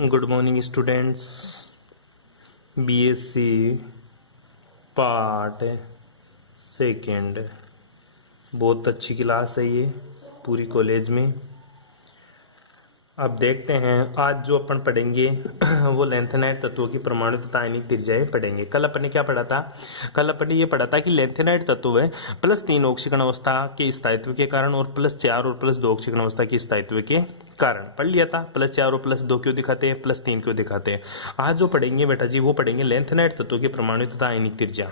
Good morning students. BSc part second, बहुत अच्छी class है ये पूरी कॉलेज में। अब देखते हैं आज जो अपन पढ़ेंगे वो लेंथेनाइड तत्वों की परमाणु तथा आयनिक त्रिज्याएं पढ़ेंगे। कल अपन ने क्या पढ़ा था? कल अपन ने ये पढ़ा था कि लेंथेनाइड तत्व है +3 ऑक्सीकरण अवस्था के स्थायित्व के कारण और +4 और +2 ऑक्सीकरण अवस्था के स्थायित्व के कारण पढ़ लिया था। +4 और +2 क्यों दिखाते हैं, +3 क्यों दिखाते हैं। आज जो पढ़ेंगे बेटा जी वो पढ़ेंगे लेंथेनाइड तत्वों की परमाणु तथा आयनिक त्रिज्या।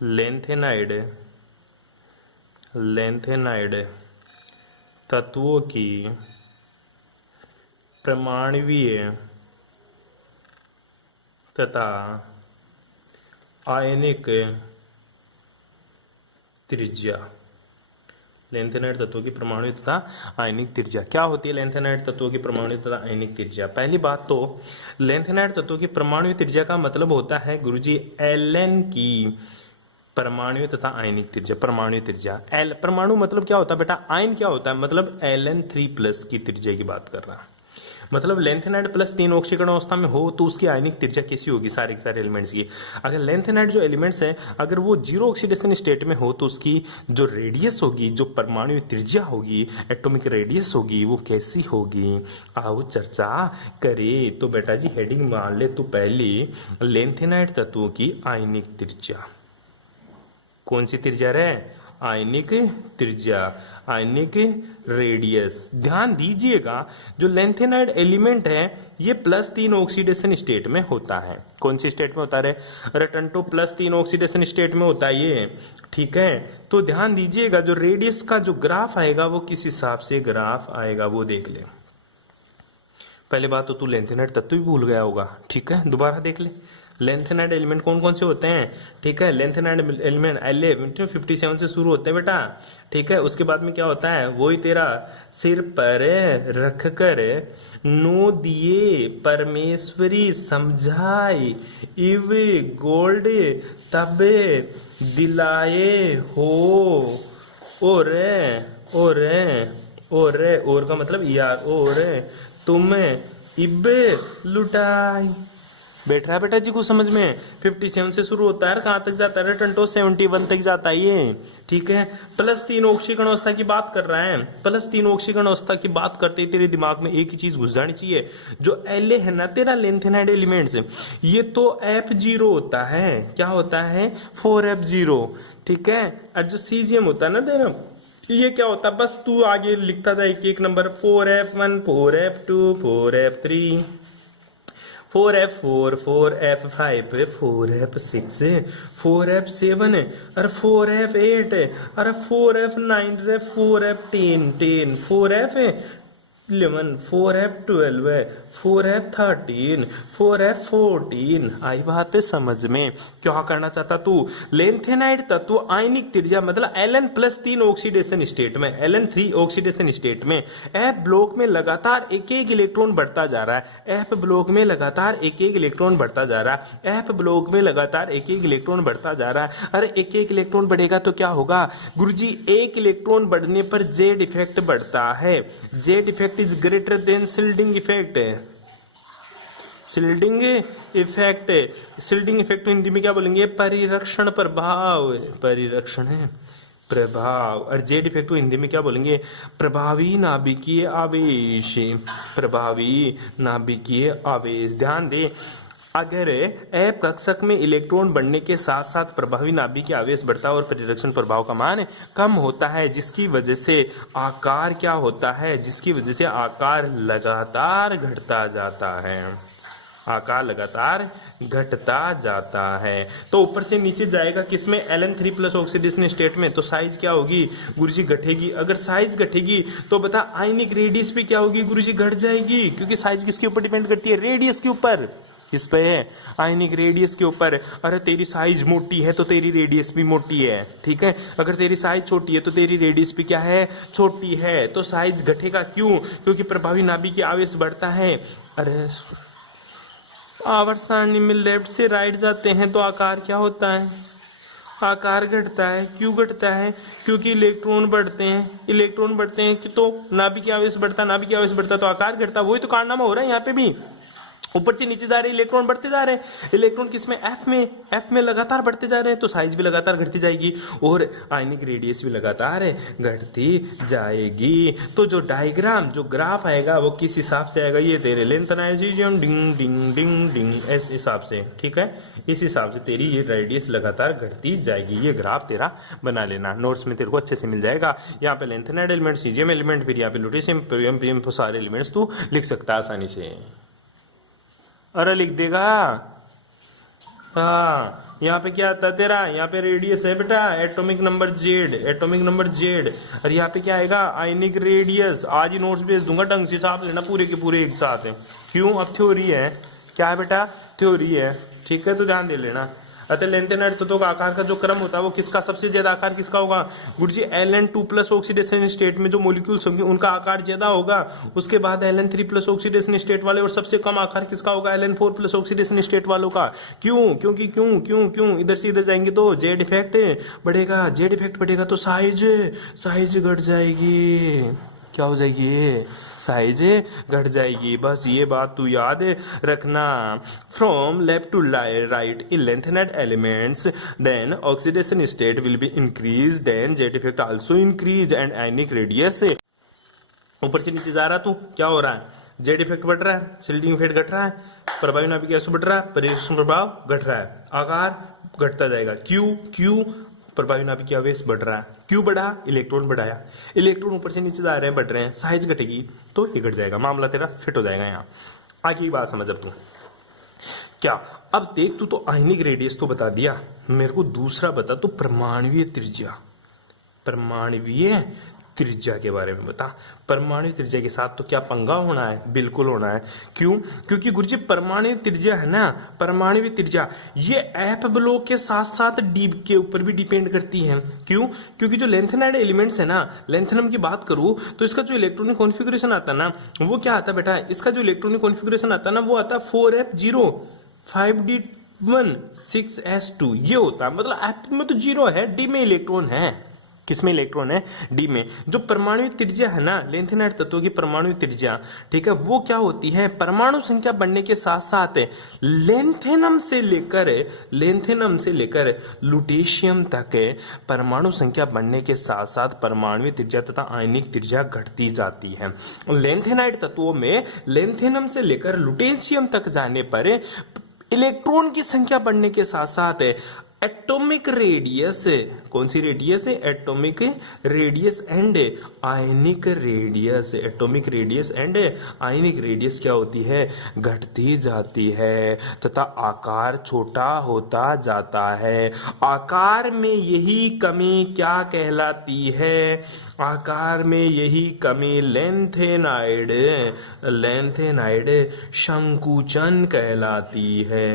लेंथेनाइड तत्वों की परमाणुवीय तथा आयनिक त्रिज्या। लेंथेनाइड तत्वों की परमाणु तथा आयनिक त्रिज्या क्या होती है? लेंथेनाइड तत्वों की परमाणु तथा आयनिक त्रिज्या। पहली बात तो लेंथेनाइड तत्वों की परमाणु त्रिज्या का मतलब होता है गुरुजी Ln की परमाणु तथा आयनिक त्रिज्या। परमाणु त्रिज्या एल, परमाणु मतलब क्या होता है बेटा? आयन क्या होता है? मतलब Ln3+ की त्रिज्या की बात कर रहा है। मतलब लेंथेनाइड +3 ऑक्सीकरण अवस्था में हो तो उसकी आयनिक त्रिज्या कैसी होगी? सारे के सारे एलिमेंट्स की। अगर लेंथेनाइड जो एलिमेंट्स है अगर वो 0 ऑक्सीडेशन स्टेट में हो तो उसकी जो रेडियस होगी, जो परमाणु त्रिज्या होगी, एटॉमिक रेडियस होगी, वो कैसी होगी? आओ चर्चा करें। तो बेटा जी हेडिंग मान ले तो पहले लेंथेनाइड तत्वों की आयनिक त्रिज्या। कौन सी त्रिज्या रे? आयनिक त्रिज्या, आयनिक रेडियस। ध्यान दीजिएगा जो लेंथेनाइड एलिमेंट है ये +3 ऑक्सीडेशन स्टेट में होता है। कौन सी स्टेट में होता है? रिटर्न टू +3 ऑक्सीडेशन स्टेट में होता है ये, ठीक है। तो ध्यान दीजिएगा जो रेडियस का जो ग्राफ आएगा वो किस हिसाब से ग्राफ आएगा वो देख ले। पहले बात तो तू लेंथेनाइड तत्व भी भूल गया होगा, ठीक है, दोबारा देख ले। लेंथेनाइड एलिमेंट कौन कौन से होते हैं? ठीक है, लेंथेनाइड एलिमेंट La57 से शुरू होते हैं बेटा, ठीक है। उसके बाद में क्या होता है? वही तेरा सिर पर रख कर नो दिए परमेश्वरी समझाई इव गोल्ड तब दिलाए हो और का मतलब यार और तुम इब लुटाई। बैठ रहा है बेटा जी को समझ में? 57 से शुरू होता है, कहां तक जाता है? रिटर्न टू 71 तक जाता है ये, ठीक है। +3 ऑक्सीकरण अवस्था की बात कर रहा है। +3 ऑक्सीकरण अवस्था की बात करते ही तेरे दिमाग में एक ही चीज घुस जानी चाहिए, जो La है ना तेरा लेंथेनाइड एलिमेंट्स, ये तो F0 होता है। क्या होता है? 4F0, ठीक है। और जो CGM होता है ना तेरा, ये क्या होता है? बस तू आगे लिखता था एक एक number, 4F1 4F2 4F3 4F4 4F5 4F6 4F7 और 4F8 और 4F9 4F10 4F11 4F12 4F13 4F14। आई बात है समझ में? क्या करना चाहता तू? लेंथेनाइड तत्व आयनिक त्रिज्या मतलब Ln +3 ऑक्सीडेशन स्टेट में, Ln3 ऑक्सीडेशन स्टेट में F ब्लॉक में लगातार एक एक इलेक्ट्रॉन बढ़ता जा रहा है। F ब्लॉक में लगातार एक एक इलेक्ट्रॉन बढ़ता जा रहा है। F ब्लॉक में लगातार एक एक इलेक्ट्रॉन बढ़ता जा रहा है। अरे एक एक इलेक्ट्रॉन बढ़ेगा तो क्या होगा गुरुजी? एक इलेक्ट्रॉन बढ़ने पर जेड इफेक्ट बढ़ता है। Z effect is greater than shielding effect. Shielding effect, shielding effect Hindi में क्या बोलेंगे? परिरक्षण प्रभाव, परिरक्षण है प्रभाव। और जेड इफेक्ट को हिंदी में क्या बोलेंगे? प्रभावी नाभिकीय आवेश, प्रभावी नाभिकीय आवेश। ध्यान दे, अगर F कक्षक में इलेक्ट्रॉन बढ़ने के साथ साथ प्रभावी नाभिकीय आवेश बढ़ता है और परिरक्षण प्रभाव का मान कम होता है, जिसकी वजह से आकार क्या होता है? जिसकी वजह से आकार लगातार घटता जाता है, आकार लगातार घटता जाता है। तो ऊपर से नीचे जाएगा किसमें? Ln3+ ऑक्सीडेशन स्टेट में। तो साइज क्या होगी गुरुजी? घटेगी। अगर साइज घटेगी तो बता आयनिक रेडियस भी क्या होगी गुरुजी? घट जाएगी, क्योंकि साइज किसके ऊपर डिपेंड करती है? रेडियस के ऊपर। किस पे है? आयनिक रेडियस के ऊपर। अरे तेरी साइज मोटी है तो तेरी रेडियस भी मोटी है, ठीक है। अगर तेरी साइज छोटी है तो तेरी रेडियस भी क्या है? छोटी है। तो साइज घटेगा क्यों? क्योंकि प्रभावी नाभिकीय आवेश बढ़ता है। अरे आवर्त सारणी में लेफ्ट से राइट जाते हैं तो आकार क्या होता है? आकार घटता है। क्यों घटता है? क्योंकि इलेक्ट्रॉन बढ़ते हैं। इलेक्ट्रॉन बढ़ते हैं कि तो नाभिकीय आवेश बढ़ता, नाभिकीय आवेश बढ़ता तो आकार घटता। वही तो कारनामा हो रहा है यहाँ पे भी। ऊपर से नीचे जा रहे इलेक्ट्रॉन बढ़ते जा रहे हैं। इलेक्ट्रॉन किसमें? एफ में लगातार बढ़ते जा रहे हैं तो साइज भी लगातार घटती जाएगी और आयनिक रेडियस भी लगातार घटती जाएगी। तो जो डायग्राम, जो ग्राफ आएगा वो किस हिसाब से आएगा? ये तेरे लेंथनाइजेशन डिंग डिंग डिंग डिंग इस हिसाब से, ठीक है। इस हिसाब से तेरी ये रेडियस लगातार घटती जाएगी। ये ग्राफ तेरा बना लेना, नोट्स में तेरे को अच्छे से मिल जाएगा। यहाँ पे लेंथेनाइड एलिमेंट, सीजियम एलिमेंट, फिर यहाँ पे लुटेशियम, प्रियम, सारे एलिमेंट्स तू लिख सकता है आसानी से। अरे लिख देगा। हाँ, यहाँ पे क्या आता है तेरा? यहाँ पे रेडियस है बेटा, atomic number Z, atomic number Z. और यहाँ पे क्या आएगा? Ionic radius. आज ही नोट्स भेज दूंगा, ढंग से हिसाब लेना पूरे के पूरे एक साथ है। क्यों? अब थ्योरी है। क्या है बेटा? थ्योरी है, ठीक है, तो ध्यान दे लेना। अतः लेंथेनाइड तत्वों का आकार का जो क्रम होता है वो किसका सबसे ज्यादा आकार किसका होगा? गुरुजी Ln2+ ऑक्सीडेशन स्टेट में जो मॉलिक्यूल्स होंगे उनका आकार ज्यादा होगा। उसके बाद Ln3+ ऑक्सीडेशन स्टेट वाले, और सबसे कम आकार किसका होगा? Ln4+ ऑक्सीडेशन स्टेट वालों का। क्यों? क्योंकि क्यों इधर से इधर जाएंगे तो जेड इफेक्ट बढ़ेगा। जेड इफेक्ट बढ़ेगा तो साइज घट जाएगी। क्या हो जाएगी? साइज घट जाएगी। बस ये बात तू याद रखना। From left to right in lanthanide elements then oxidation state will be increase, then jet effect also increase and ionic radius. ऊपर से नीचे जा रहा तू, क्या हो रहा है? जेड इफेक्ट बढ़ रहा है, शिल्डिंग इफेक्ट घट रहा है, प्रभावी नाभिक आवेश बढ़ रहा है, परिवेशन प्रभाव घट रहा है, आकार घटता जाएगा। क्यों? प्रभावी नाभिकीय आवेश बढ़ रहा है। क्यों बढ़ा? इलेक्ट्रॉन बढ़ाया। इलेक्ट्रॉन ऊपर से नीचे जा रहे हैं, बढ़ रहे हैं, साइज घटेगी तो ये घट जाएगा। मामला तेरा फिट हो जाएगा। यहाँ आगे की बात समझ अब तू। क्या? अब देख, तू तो आयनिक रेडियस तो बता दिया, मेरे को दूसरा बता, तो परमाणुवीय त्रिज्या, परमाणुवीय त्रिज्या के बारे में बता। परमाणु त्रिज्या के साथ तो क्या पंगा होना है? बिल्कुल होना है। क्यों? क्योंकि गुरुजी परमाणु त्रिज्या है ना, परमाणु त्रिज्या ये एफ ब्लॉक के साथ साथ डी के ऊपर भी डिपेंड करती है। क्यों? क्योंकि जो लेंथेनाइड एलिमेंट्स है ना, लेंथेनम की बात करूं तो इसका जो इलेक्ट्रॉनिक कॉन्फ़िगरेशन आता है ना, वो क्या आता है बेटा? इसका जो इलेक्ट्रॉनिक कॉन्फ़िगरेशन आता है ना, वो आता है 4f0 5d1 6s2। ये होता है, मतलब एफ में तो 0 है, डी में इलेक्ट्रॉन है। किसमें इलेक्ट्रॉन है? डी में। जो परमाणु त्रिज्या है ना, लेंथेनाइड तत्वों की परमाणु त्रिज्या, ठीक है, वो क्या होती है? परमाणु संख्या बढ़ने के साथ साथ लेंथेनम से लेकर लुटेशियम तक परमाणु संख्या बढ़ने के साथ साथ परमाणु त्रिज्या तथा आयनिक त्रिज्या घटती जाती है। लेंथेनाइड तत्वों में लेंथेनम से लेकर लुटेशियम तक जाने पर इलेक्ट्रॉन की संख्या बढ़ने के साथ साथ एटॉमिक रेडियस, कौन सी रेडियस है? Atomic radius and ionic radius, atomic radius and ionic radius क्या होती है? घटती जाती है तथा आकार छोटा होता जाता है। आकार में यही कमी क्या कहलाती है? आकार में यही कमी लेंथेनाइड संकुचन कहलाती है।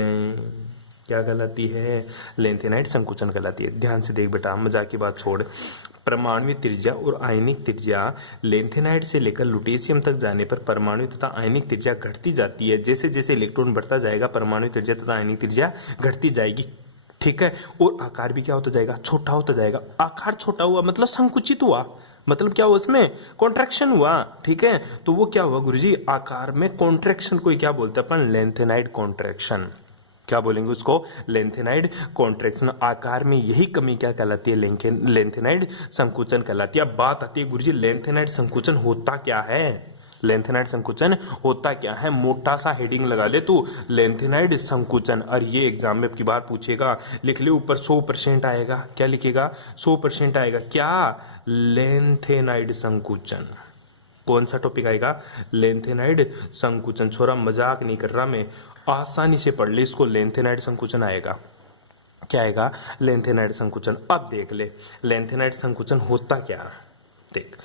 क्या कहलाती है? लेंथेनाइड संकुचन कहलाती है। ध्यान से देख बेटा, मजाक की बात छोड़। परमाणु त्रिज्या और आयनिक त्रिज्या लेंथेनाइड से लेकर लुटेशियम तक जाने पर परमाणु तथा आयनिक त्रिज्या घटती जाती है। जैसे जैसे इलेक्ट्रॉन बढ़ता जाएगा परमाणु त्रिज्या तथा आयनिक त्रिज्या घटती जाएगी, ठीक है। और आकार भी क्या होता जाएगा? छोटा होता जाएगा। आकार छोटा हुआ मतलब संकुचित हुआ, मतलब क्या हुआ? उसमें कॉन्ट्रैक्शन हुआ, ठीक है। तो वो क्या हुआ गुरुजी? आकार में कॉन्ट्रैक्शन को क्या बोलते हैं अपन? Lanthanide contraction. क्या बोलेंगे उसको? Lanthanide contraction. आकार में यही कमी क्या कहलाती है? लेंथेनाइड संकुचन कहलाती है। अब बात आती है गुरुजी, लेंथेनाइड संकुचन होता क्या है? लेंथेनाइड संकुचन होता क्या है? मोटा सा हेडिंग लगा ले तू, लेंथेनाइड संकुचन। और ये एग्जाम में की बार पूछेगा, लिख ले ऊपर 100% आएगा। क्या लिखेगा? 100% आएगा। क्या? लेंथेनाइड संकुचन। कौन सा टॉपिक आएगा? लेंथेनाइड संकुचन। छोरा मजाक नहीं कर रहा मैं, आसानी से पढ़ ले इसको। लेंथेनाइड संकुचन आएगा। क्या आएगा? लेंथेनाइड संकुचन। अब देख ले लेंथेनाइड संकुचन होता क्या। देख,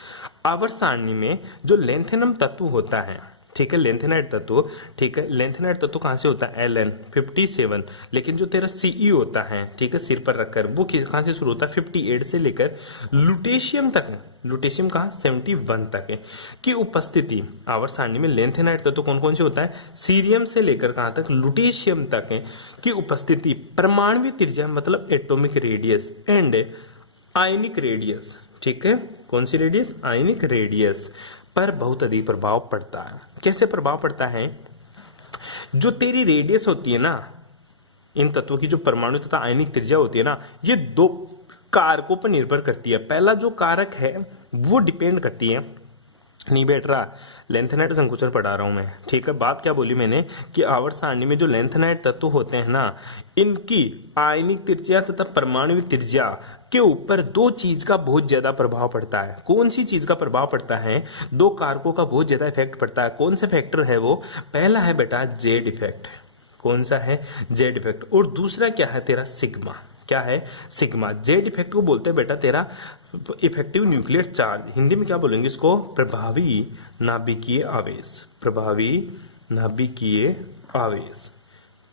आवर्त सारणी में जो लेंथेनम तत्व होता है, ठीक है, लेंथेनाइट तत्व, ठीक है, लेंथेनाइट तत्व कहां से होता है Ln 57, लेकिन जो तेरा Ce होता है, ठीक है, सिर पर रखकर, वो कहां से शुरू होता है 58 से लेकर लुटेशियम तक, लुटेशियम कहां 71 तक है की उपस्थिति। आवर्त सारणी में लेंथेनाइट तत्व कौन कौन से होता है, सीरियम से लेकर कहां तक लुटेशियम तक है की उपस्थिति, परमाणु त्रिज्या मतलब atomic radius and ionic radius, ठीक है, कौन सी रेडियस, आयनिक रेडियस पर बहुत अधिक प्रभाव पड़ता है। कैसे प्रभाव पड़ता है, जो तेरी रेडियस होती है ना, इन तत्वों की जो परमाणु तथा आयनिक त्रिज्या होती है ना, ये दो कारकों पर निर्भर करती है। पहला जो कारक है वो डिपेंड करती है, नहीं बैठ रहा, लेंथेनाइट संकुचन पढ़ा रहा हूं मैं, ठीक है। बात क्या बोली मैंने कि आवर्त सारणी में जो लेंथेनाइट तत्व होते हैं ना, इनकी आयनिक त्रिज्या तथा परमाणु त्रिज्या के ऊपर दो चीज का बहुत ज्यादा प्रभाव पड़ता है। कौन सी चीज का प्रभाव पड़ता है, दो कारकों का बहुत ज्यादा इफेक्ट पड़ता है। कौन सा फैक्टर है वो, पहला है बेटा जेड इफेक्ट, कौन सा है, जेड इफेक्ट, और दूसरा क्या है तेरा सिग्मा, क्या है, सिग्मा। जेड इफेक्ट को बोलते हैं बेटा तेरा इफेक्टिव न्यूक्लियर चार्ज, हिंदी में क्या बोलेंगे इसको, प्रभावी नाभिकीय आवेश, प्रभावी नाभिकीय आवेश,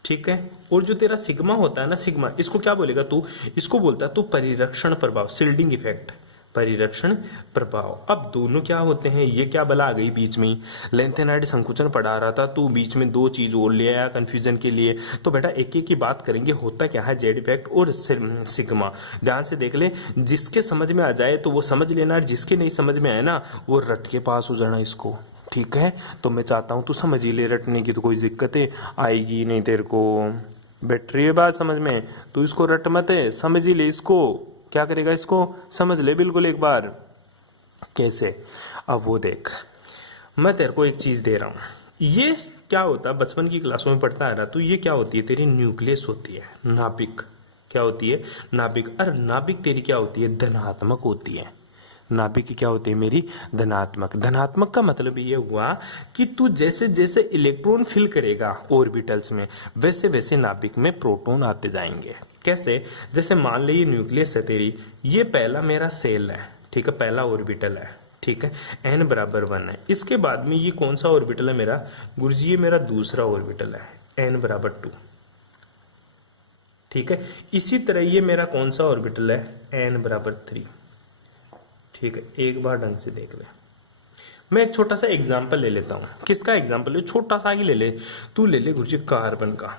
ठीक है। और जो तेरा सिग्मा होता है ना, सिग्मा, इसको क्या बोलेगा तू, इसको बोलता है तू परिरक्षण प्रभाव, शिल्डिंग इफेक्ट, परिरक्षण प्रभाव। अब दोनों क्या होते हैं, ये क्या बला आ गई बीच में, लेंथेनाइट संकुचन पढ़ा रहा था तू, बीच में दो चीज और ले आया कंफ्यूजन के लिए। तो बेटा एक एक की बात करेंगे, होता क्या है जेड इफेक्ट और सिग्मा, ध्यान से देख ले, जिसके समझ में आ जाए तो वो समझ लेना, जिसके नहीं समझ में आए ना वो रट के पास हो जाना इसको, ठीक है। तो मैं चाहता हूं तू समझ ही ले, रटने की तो कोई दिक्कत आएगी नहीं तेरे को, बैठ रही है बात समझ में, तू इसको रट मत है, समझ ही ले इसको, क्या करेगा इसको समझ ले बिल्कुल एक बार। कैसे, अब वो देख, मैं तेरे को एक चीज दे रहा हूं, ये क्या होता है, बचपन की क्लासों में पढ़ता आ रहा, तो ये क्या होती है, तेरी न्यूक्लियस होती है, नाभिक, क्या होती है, नाभिक। और नाभिक तेरी क्या होती है, धनात्मक होती है, नाभिक की क्या होती है मेरी, धनात्मक। धनात्मक का मतलब ये हुआ कि तू जैसे जैसे इलेक्ट्रॉन फिल करेगा ऑर्बिटल्स में, वैसे वैसे नाभिक में प्रोटॉन आते जाएंगे। कैसे, जैसे मान ले ये न्यूक्लियस है तेरी, ये पहला मेरा सेल है, ठीक है, पहला ऑर्बिटल है, ठीक है, n बराबर 1 है। इसके बाद में ये कौन सा ऑर्बिटल है मेरा, गुरुजी ये मेरा दूसरा ऑर्बिटल है, n बराबर 2, ठीक है। इसी तरह ये मेरा कौन सा ऑर्बिटल है, n बराबर 3, ठीक है। एक बार ढंग से देख ले, मैं एक छोटा सा एग्जांपल ले लेता हूं। किसका एग्जांपल ले, छोटा सा ही ले ले, तू ले ले गुरुजी कार्बन का,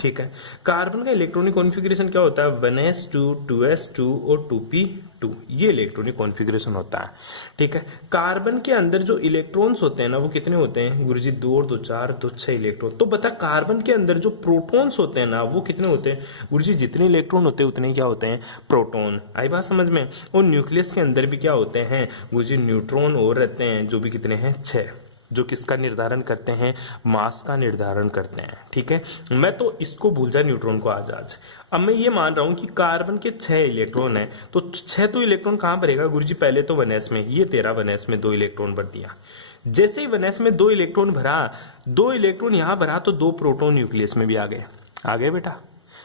ठीक है। कार्बन का इलेक्ट्रॉनिक कॉन्फ़िगरेशन क्या होता है, 1s2 2s2 और 2p2, ये इलेक्ट्रॉनिक कॉन्फ़िगरेशन होता है, ठीक है। कार्बन के अंदर जो इलेक्ट्रॉन्स होते हैं ना, वो कितने होते हैं गुरुजी, 2 और 2 4, 2 6 इलेक्ट्रॉन। तो बता कार्बन के अंदर जो प्रोटॉन्स होते हैं ना, वो कितने होते हैं गुरुजी, जितने इलेक्ट्रॉन होते हैं उतने क्या होते हैं, प्रोटॉन। आई बात समझ में। और न्यूक्लियस के अंदर भी क्या होते हैं गुरुजी, न्यूट्रॉन और रहते हैं, जो भी कितने हैं 6, जो किसका निर्धारण करते हैं, मास का निर्धारण करते हैं, ठीक है। मैं तो इसको भूल जा, न्यूट्रॉन को आज। अब मैं ये मान रहा हूं कि कार्बन के 6 इलेक्ट्रॉन है, तो 6 तो इलेक्ट्रॉन कहां भरेगा गुरुजी, पहले तो 1s में, ये तेरा 1s में 2 इलेक्ट्रॉन भर दिया। जैसे ही 1s में 2 इलेक्ट्रॉन भरा, 2 इलेक्ट्रॉन यहां भरा, तो 2 प्रोटॉन न्यूक्लियस में भी आ गए बेटा,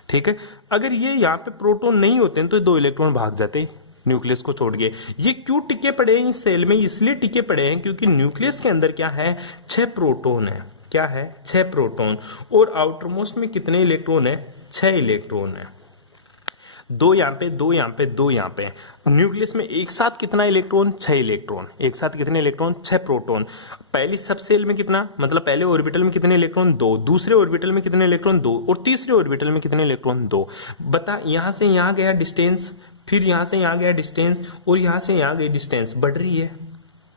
ठीक है। अगर ये यहाँ पे प्रोटॉन नहीं होते हैं तो 2 इलेक्ट्रॉन भाग जाते न्यूक्लियस को छोड़ के। ये क्यों टिके पड़े हैं इस सेल में, इसलिए टिके पड़े हैं क्योंकि न्यूक्लियस के अंदर क्या है, 6 प्रोटॉन है, क्या है 6 प्रोटॉन, और आउटरमोस्ट में कितने इलेक्ट्रॉन है, 6 इलेक्ट्रॉन है, 2 यहाँ पे, 2 यहाँ पे, 2 यहाँ पे। न्यूक्लियस में एक साथ कितना इलेक्ट्रॉन, 6 इलेक्ट्रॉन, एक साथ कितने इलेक्ट्रॉन, 6 प्रोटॉन। पहली सब सेल में कितना, मतलब पहले ऑर्बिटल में कितने इलेक्ट्रॉन, 2, दूसरे ऑर्बिटल में कितने इलेक्ट्रॉन, 2, और तीसरे ऑर्बिटल में कितने इलेक्ट्रॉन, 2। बता, यहां से यहां गया डिस्टेंस, फिर यहां से यहां गया डिस्टेंस, और यहां से यहां गई डिस्टेंस, बढ़ रही है,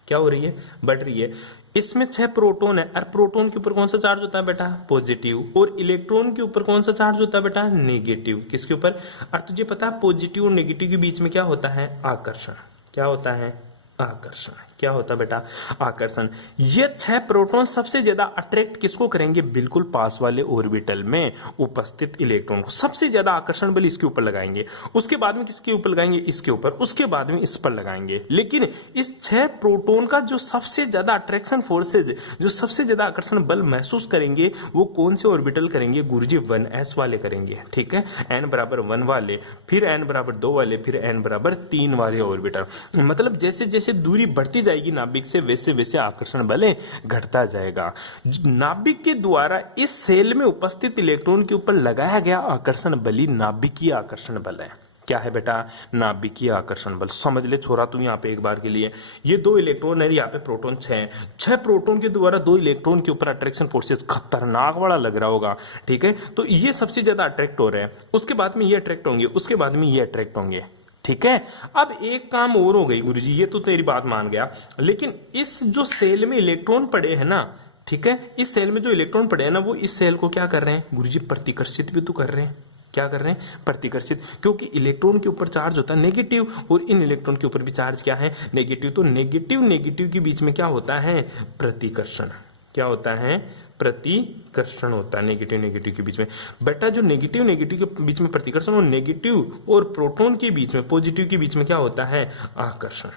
क्या हो रही है, बढ़ रही है। इसमें 6 प्रोटॉन है, और प्रोटॉन के ऊपर कौन सा चार्ज होता है बेटा, पॉजिटिव, और इलेक्ट्रॉन के ऊपर कौन सा चार्ज होता है बेटा, नेगेटिव। किसके ऊपर, और तुझे पता है पॉजिटिव और नेगेटिव के बीच में क्या होता है, आकर्षण, क्या होता है, आकर्षण, क्या होता है बेटा, आकर्षण। ये 6 प्रोटॉन सबसे ज्यादा अट्रैक्ट किसको करेंगे, बिल्कुल पास वाले ऑर्बिटल में उपस्थित इलेक्ट्रॉन को, सबसे ज्यादा आकर्षण बल इसके ऊपर लगाएंगे, उसके बाद में किसके ऊपर लगाएंगे, इसके ऊपर, उसके बाद में इस पर लगाएंगे। लेकिन इस 6 प्रोटॉन का जो सबसे ज्यादा अट्रैक्शन फोर्सेज, जो सबसे ज्यादा आकर्षण बल महसूस करेंगे, वो कौन से ऑर्बिटल करेंगे गुरुजी, 1s वाले करेंगे, ठीक है, n बराबर 1 वाले, फिर n बराबर 2 वाले, फिर n बराबर 3 वाले ऑर्बिटल। मतलब जैसे जैसे जैसे दूरी बढ़ती जाएगी नाभिक से, वैसे वैसे आकर्षण बल घटता जाएगा। नाभिक के द्वारा इस सेल में उपस्थित इलेक्ट्रॉन के ऊपर लगाया गया आकर्षण बल ही नाभिकीय आकर्षण बल है। क्या है बेटा? नाभिकीय आकर्षण बल। समझ ले छोरा तू यहाँ पे एक बार के लिए, ये 2 इलेक्ट्रॉन है, यहाँ पे प्रोटॉन 6 प्रोटॉन के द्वारा 2 इलेक्ट्रॉन के ऊपर अट्रैक्शन फोर्सेस खतरनाक वाला लग रहा होगा, ठीक है। तो ये सबसे ज्यादा अट्रैक्ट हो रहे हैं, उसके बाद में ये अट्रैक्ट होंगे, उसके बाद में ये अट्रैक्ट होंगे, ठीक है। अब एक काम और हो गई गुरुजी, ये तो तेरी बात मान गया, लेकिन इस जो सेल में इलेक्ट्रॉन पड़े हैं ना, ठीक है, इस सेल में जो इलेक्ट्रॉन पड़े हैं ना, वो इस सेल को क्या कर रहे हैं गुरुजी? प्रतिकर्षित भी तो कर रहे हैं। क्या कर रहे हैं? प्रतिकर्षित। क्योंकि इलेक्ट्रॉन के ऊपर चार्ज होता है नेगेटिव, और इन इलेक्ट्रॉन के ऊपर भी चार्ज क्या है? नेगेटिव। तो नेगेटिव नेगेटिव के बीच में क्या होता है? प्रतिकर्षण। क्या होता है? प्रतिकर्षण होता है नेगेटिव नेगेटिव के बीच में। बेटा जो नेगेटिव नेगेटिव के बीच में प्रतिकर्षण, और नेगेटिव और प्रोटॉन के बीच में, पॉजिटिव के बीच में क्या होता है? आकर्षण।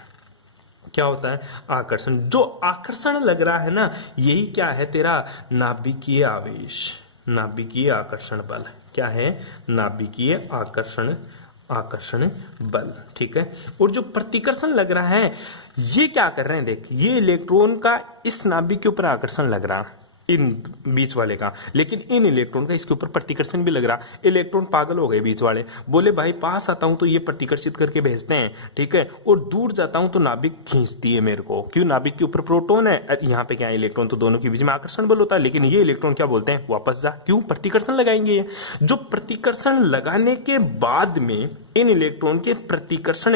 क्या होता है? आकर्षण। जो आकर्षण लग रहा है ना, यही क्या है? तेरा नाभिकीय आवेश, नाभिकीय आकर्षण बल। क्या है? नाभिकीय आकर्षण बल, ठीक है। और जो प्रतिकर्षण लग रहा है, ये क्या कर रहे हैं? देख, ये इलेक्ट्रॉन का इस नाभिक के ऊपर आकर्षण लग रहा, इन बीच वाले का, लेकिन इन इलेक्ट्रॉन का इसके ऊपर प्रतिकर्षण भी लग रहा। इलेक्ट्रॉन पागल हो गए बीच वाले, बोले भाई पास आता हूं तो ये प्रतिकर्षित करके भेजते हैं, ठीक है, और दूर जाता हूं तो नाभिक खींचती है मेरे को। क्यों? नाभिक के ऊपर प्रोटॉन है, यहाँ पे क्या है? इलेक्ट्रॉन। तो दोनों के बीच में आकर्षण बल होता है, लेकिन ये इलेक्ट्रॉन क्या बोलते हैं? वापस जा। क्यों? प्रतिकर्षण लगाएंगे ये। जो प्रतिकर्षण लगाने के बाद में इन इलेक्ट्रॉन के प्रतिकर्षण,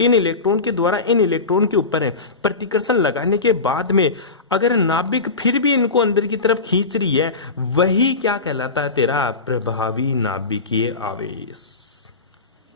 इन इलेक्ट्रॉन के द्वारा इन इलेक्ट्रॉन के ऊपर है प्रतिकर्षण लगाने के बाद में अगर नाभिक फिर भी इनको अंदर की तरफ खींच रही है, वही क्या कहलाता है? तेरा प्रभावी नाभिकीय आवेश।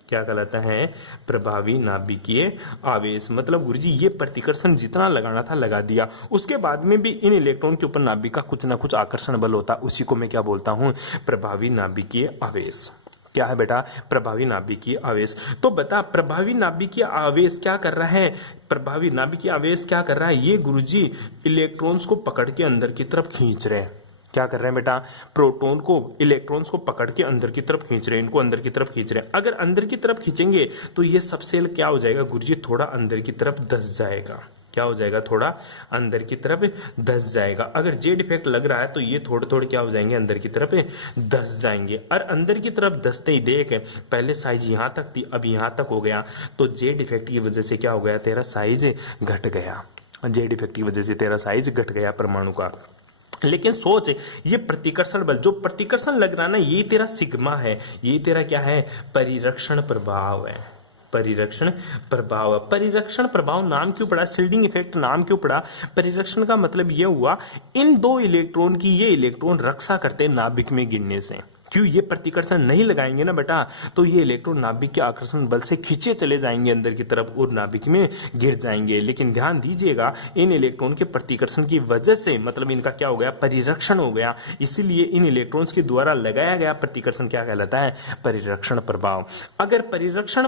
क्या कहलाता है? प्रभावी नाभिकीय आवेश। मतलब गुरुजी ये प्रतिकर्षण जितना लगाना था लगा दिया, उसके बाद में भी इन इलेक्ट्रॉन के ऊपर नाभिक का कुछ ना कुछ आकर्षण बल होता, उसी को मैं क्या बोलता हूं? प्रभावी नाभिकीय आवेश। क्या है बेटा? प्रभावी नाभिकीय आवेश। तो बता, प्रभावी नाभिकीय आवेश क्या कर रहा है? प्रभावी नाभिकीय आवेश क्या कर रहा है? ये गुरुजी इलेक्ट्रॉन्स को पकड़ के अंदर की तरफ खींच रहे हैं। क्या कर रहे हैं बेटा? प्रोटॉन को, इलेक्ट्रॉन्स को पकड़ के अंदर की तरफ खींच रहे हैं, इनको अंदर की तरफ खींच रहे हैं। अगर अंदर की तरफ खींचेंगे तो ये सब सेल क्या हो जाएगा गुरुजी? थोड़ा अंदर की तरफ धंस जाएगा। क्या हो जाएगा? थोड़ा अंदर की तरफ धंस जाएगा। अगर जेड इफेक्ट लग रहा है तो ये थोड़े थोड़े क्या हो जाएंगे? अंदर की तरफ धंस जाएंगे। और अंदर की तरफ धंसते ही देख, पहले साइज यहां तक थी, अब यहां तक हो गया, तो जेड इफेक्ट की वजह से क्या हो गया? तेरा साइज घट गया। जेड इफेक्ट की वजह से तेरा साइज घट गया परमाणु का। लेकिन सोच, ये प्रतिकर्षण बल, जो प्रतिकर्षण लग रहा है ना, ये तेरा सिग्मा है, ये तेरा क्या है? परिरक्षण प्रभाव है। परिरक्षण प्रभाव। परिरक्षण प्रभाव नाम क्यों पड़ा? शील्डिंग इफेक्ट नाम क्यों पड़ा? परिरक्षण का मतलब यह हुआ, इन 2 इलेक्ट्रॉन की ये इलेक्ट्रॉन रक्षा करते हैं नाभिक में गिरने से। क्यों? ये प्रतिकर्षण नहीं लगाएंगे ना बेटा, तो ये इलेक्ट्रॉन नाभिक के आकर्षण बल से खींचे चले जाएंगे अंदर की तरफ और नाभिक में गिर जाएंगे। लेकिन ध्यान दीजिएगा, इन इलेक्ट्रॉन के प्रतिकर्षण की वजह से, मतलब इनका क्या हो गया? परिरक्षण हो गया। इसीलिए इन इलेक्ट्रॉन्स के द्वारा लगाया गया प्रतिकर्षण क्या कहलाता है? परिरक्षण प्रभाव। अगर परिरक्षण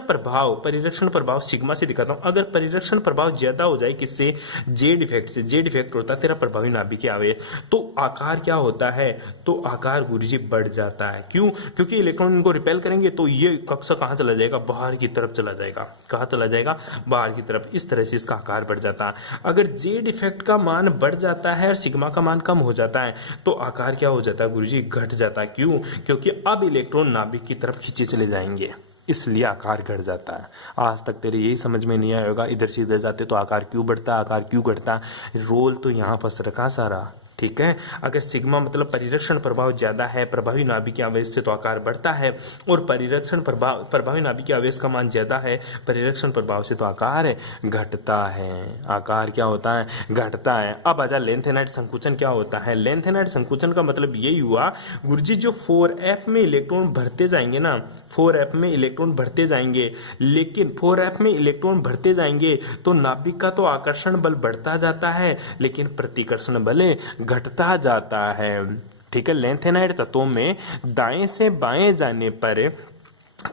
प्रभाव सिग्मा से दिखाता हूं, अगर परिरक्षण प्रभाव ज्यादा हो जाए किससे? जेड इफेक्ट से। जेड इफेक्ट होता है तेरा प्रभावी नाभिकीय आवेश, तो आकार क्या होता है? तो आकार गुरुजी बढ़ जाता है। क्यों? क्योंकि इलेक्ट्रॉन इनको रिपेल करेंगे तो ये कक्षा कहां चला जाएगा? बाहर की तरफ चला जाएगा। कहां चला जाएगा? बाहर की तरफ। इस तरह से इसका आकार बढ़ जाता है। अगर जेड इफेक्ट का मान बढ़ जाता है और सिग्मा का मान कम हो जाता है तो आकार क्या हो जाता है गुरुजी? घट जाता है। क्यों? क्योंकि अब इलेक्ट्रॉन नाभिक की तरफ खींचे चले जाएंगे, इसलिए आकार घट जाता है। आज तक तेरे यही समझ में नहीं आएगा, इधर से इधर जाते तो आकार क्यों बढ़ता है, आकार क्यों घटता। रोल तो यहाँ फंस रखा सारा, ठीक है। अगर सिग्मा मतलब परिरक्षण प्रभाव ज्यादा है प्रभावी नाभिकीय आवेश से, तो आकार बढ़ता है, और परिरक्षण प्रभाव, प्रभावी नाभिकीय आवेश का मान ज्यादा है परिरक्षण प्रभाव से, तो आकार घटता है। आकार क्या होता है? घटता है। अब आजा लेंथेनाइट संकुचन क्या होता है? लेंथेनाइट संकुचन का मतलब यही हुआ गुरुजी, जो 4f में इलेक्ट्रॉन भरते जाएंगे ना, 4f में इलेक्ट्रॉन भरते जाएंगे, लेकिन 4f में इलेक्ट्रॉन भरते जाएंगे तो नाभिक का तो आकर्षण बल बढ़ता जाता है, लेकिन प्रतिकर्षण बल घटता जाता है, ठीक है। लेंथेनाइट तत्वों में दाएं से बाएं जाने पर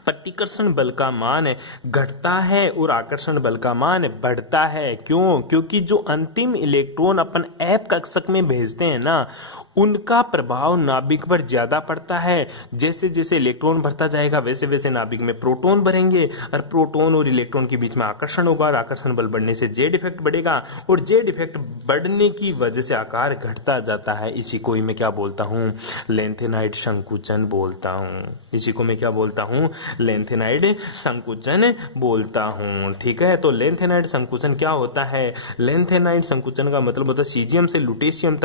प्रतिकर्षण बल का मान घटता है और आकर्षण बल का मान बढ़ता है। क्यों? क्योंकि जो अंतिम इलेक्ट्रॉन अपन f कक्षक में भेजते हैं ना, उनका प्रभाव नाभिक पर ज्यादा पड़ता है। जैसे जैसे इलेक्ट्रॉन बढ़ता जाएगा वैसे वैसे नाभिक में प्रोटॉन बढ़ेंगे और प्रोटॉन और इलेक्ट्रॉन के बीच में आकर्षण होगा और आकर्षण बल बढ़ने से जेड इफेक्ट बढ़ेगा और जेड इफेक्ट बढ़ने की वजह से आकार घटता जाता है। इसी को ही मैं क्या बोलता हूँ, लेंथेनाइड संकुचन बोलता हूँ। इसी को मैं क्या बोलता हूँ, लेंथेनाइड संकुचन बोलता हूँ। ठीक है, तो लेंथेनाइड संकुचन क्या होता है? लेंथेनाइड संकुचन का मतलब होता है सीजियम से लुटेशियम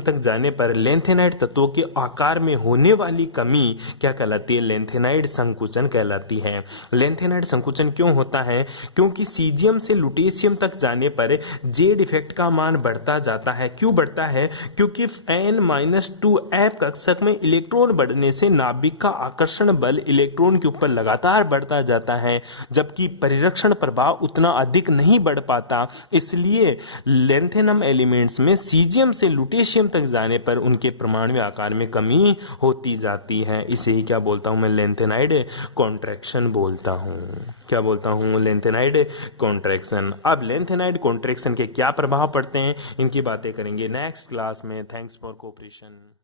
तक जाने पर लेंथेनाइड तत्वों के आकार में होने वाली कमी क्या कहलाती है? लेंथेनाइड संकुचन कहलाती है। लेंथेनाइड संकुचन क्यों होता है? क्योंकि सीजियम से लुटेशियम तक जाने पर जेड इफेक्ट का मान बढ़ता जाता है। क्यों बढ़ता है? क्योंकि n-2f कक्षक में इलेक्ट्रॉन बढ़ने से नाभिक का आकर्षण बल इलेक्ट्रॉन के ऊपर लगातार बढ़ता जाता है, जबकि परिरक्षण प्रभाव उतना अधिक नहीं बढ़ पाता। इसलिए लेंथेनम एलिमेंट्स में सीजियम से लुटेशियम तक जाने पर उनके परमाणु आकार में कमी होती जाती है। इसे ही क्या बोलता हूं मैं? लेंथेनाइड कॉन्ट्रैक्शन बोलता हूं। क्या बोलता हूं? Lanthanide contraction. अब लेंथेनाइड कॉन्ट्रैक्शन के क्या प्रभाव पड़ते हैं, इनकी बातें करेंगे नेक्स्ट क्लास में। Thanks for cooperation.